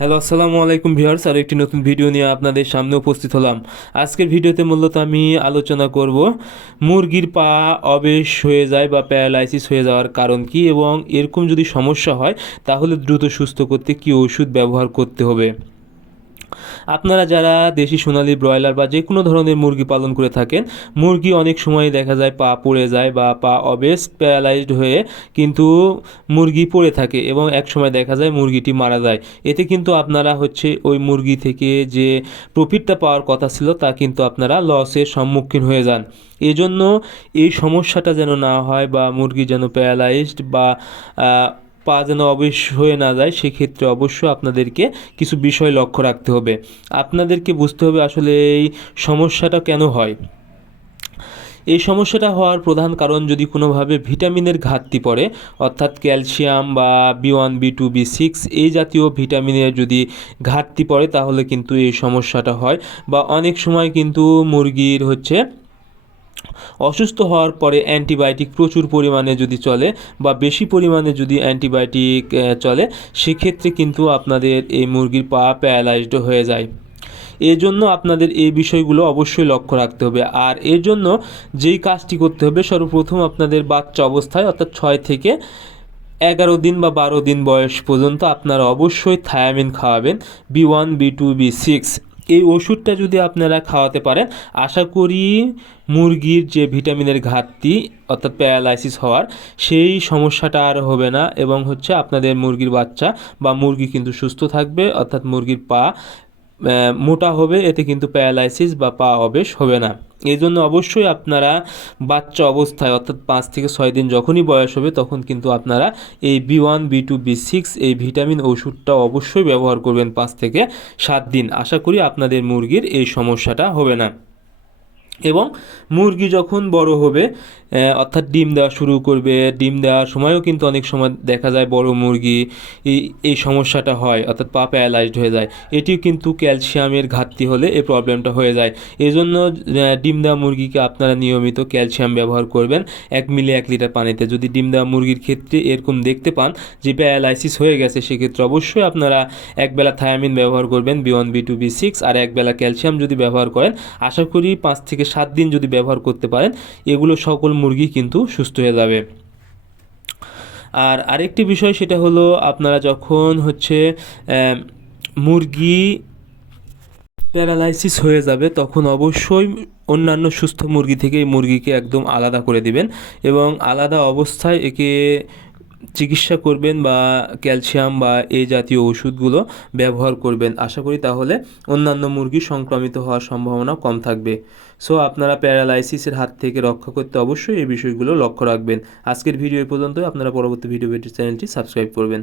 Hello, আসসালামু আলাইকুম viewers. আর একটি নতুন ভিডিও নিয়ে আপনাদের সামনে উপস্থিত হলাম। আজকের ভিডিওতে মূলত আমি আলোচনা করব মুরগির পা অবেশ হয়ে যায় বা প্যারালাইসিস হয়ে যাওয়ার কারণ কি, এবং এরকম যদি সমস্যা হয় তাহলে দ্রুত সুস্থ করতে কী ওষুধ ব্যবহার করতে হবে। আপনারা যারা দেশি সোনালী ব্রয়লার বা যে কোনো ধরনের মুরগি পালন করে থাকেন, মুরগি অনেক সময় দেখা যায় পা পড়ে যায় বা পা অবেস প্যারালাইজড হয়ে কিন্তু মুরগি পড়ে থাকে, এবং এক সময় দেখা যায় মুরগিটি মারা যায়। এতে কিন্তু আপনারা ওই মুরগি থেকে যে প্রফিটটা পাওয়ার কথা ছিল তা কিন্তু আপনারা লসের সম্মুখীন হয়ে যান। এজন্য এই সমস্যাটা যেন না হয় বা মুরগি যেন প্যারালাইজড বা পা যেন অবশ হয়ে না যায়, সেক্ষেত্রে অবশ্যই আপনাদেরকে কিছু বিষয় লক্ষ্য রাখতে হবে। আপনাদেরকে বুঝতে হবে আসলে এই সমস্যাটা কেন হয়। এই সমস্যাটা হওয়ার প্রধান কারণ যদি কোনোভাবে ভিটামিনের ঘাটতি পড়ে, অর্থাৎ ক্যালসিয়াম বা B1 B2 B6 এই জাতীয় ভিটামিনের যদি ঘাটতি পড়ে তাহলে কিন্তু এই সমস্যাটা হয়। বা অনেক সময় কিন্তু মুরগির অসুস্থ হওয়ার পরে অ্যান্টিবায়োটিক প্রচুর পরিমাণে যদি চলে বা বেশি পরিমাণে যদি অ্যান্টিবায়োটিক চলে, সেক্ষেত্রে কিন্তু আপনাদের এই মুরগির পা প্যারালাইজড হয়ে যায়। এজন্য আপনাদের এই বিষয়গুলো অবশ্যই লক্ষ্য রাখতে হবে। আর এর জন্য যেই কাজটি করতে হবে, সর্বপ্রথম আপনাদের বাচ্চা অবস্থায় অর্থাৎ 6 থেকে 11 দিন বা 12 দিন বয়স পর্যন্ত আপনারা অবশ্যই থায়ামিন খাওয়াবেন, B1 B2 B6। এই ওষুধটা যদি আপনারা খাওয়াতে পারেন, আশা করি মুরগির যে ভিটামিনের ঘাটতি অর্থাৎ প্যারালাইসিস হওয়ার সেই সমস্যাটা আর হবে না, এবং আপনাদের মুরগির বাচ্চা বা মুরগি কিন্তু সুস্থ থাকবে, অর্থাৎ মুরগির পা মোটা হবে, এতে কিন্তু প্যারালাইসিস বা পা অবেশ হবে না। এই জন্য অবশ্যই আপনারা বাচ্চা অবস্থায় অর্থাৎ 5 থেকে 6 দিন যখনই বয়স হবে তখন কিন্তু আপনারা এই B1 B2 B6 এই ভিটামিন ওষুধটা অবশ্যই ব্যবহার করবেন 5 থেকে 7 দিন। আশা করি আপনাদের মুরগির এই সমস্যাটা হবে না। এবং মুরগি যখন বড় হবে অর্থাৎ ডিম দেওয়া শুরু করবে, ডিম দেওয়ার সময়ও কিন্তু অনেক সময় দেখা যায় বড় মুরগি এই সমস্যাটা হয়, অর্থাৎ পা প্যারালাইজড হয়ে যায়। এটিও কিন্তু ক্যালসিয়ামের ঘাটতি হলে এই প্রবলেমটা হয়ে যায়। এই জন্য ডিম দেওয়া মুরগিকে আপনারা নিয়মিত ক্যালসিয়াম ব্যবহার করবেন 1 মিলি 1 লিটার পানিতে। যদি ডিম দেওয়া মুরগির ক্ষেত্রে এরকম দেখতে পান যে প্যারালাইসিস হয়ে গেছে, সেক্ষেত্রে অবশ্যই আপনারা একবেলা থায়ামিন ব্যবহার করবেন B1 B2 B6, আর একবেলা ক্যালসিয়াম যদি ব্যবহার করেন, আশা করি 5 থেকে 7 দিন যদি ব্যবহার করতে পারেন, এগুলো সকল মুরগি কিন্তু সুস্থ হয়ে যাবে। আর আরেকটি বিষয় সেটা হলো, আপনারা যখন মুরগি প্যারালাইসিস হয়ে যাবে তখন অবশ্যই অন্যান্য সুস্থ মুরগি থেকে এই মুরগিকে একদম আলাদা করে দিবেন, এবং আলাদা অবস্থায় একে চিকিৎসা করবেন বা ক্যালসিয়াম বা এই জাতীয় ওষুধগুলো ব্যবহার করবেন। আশা করি তাহলে অন্যান্য মুরগি সংক্রমিত হওয়ার সম্ভাবনা কম থাকবে। সো আপনারা প্যারালাইসিসের হাত থেকে রক্ষা করতে অবশ্যই এই বিষয়গুলো লক্ষ্য রাখবেন। আজকের ভিডিও এই পর্যন্তই। আপনারা পরবর্তী ভিডিও পেতে চ্যানেলটি সাবস্ক্রাইব করবেন।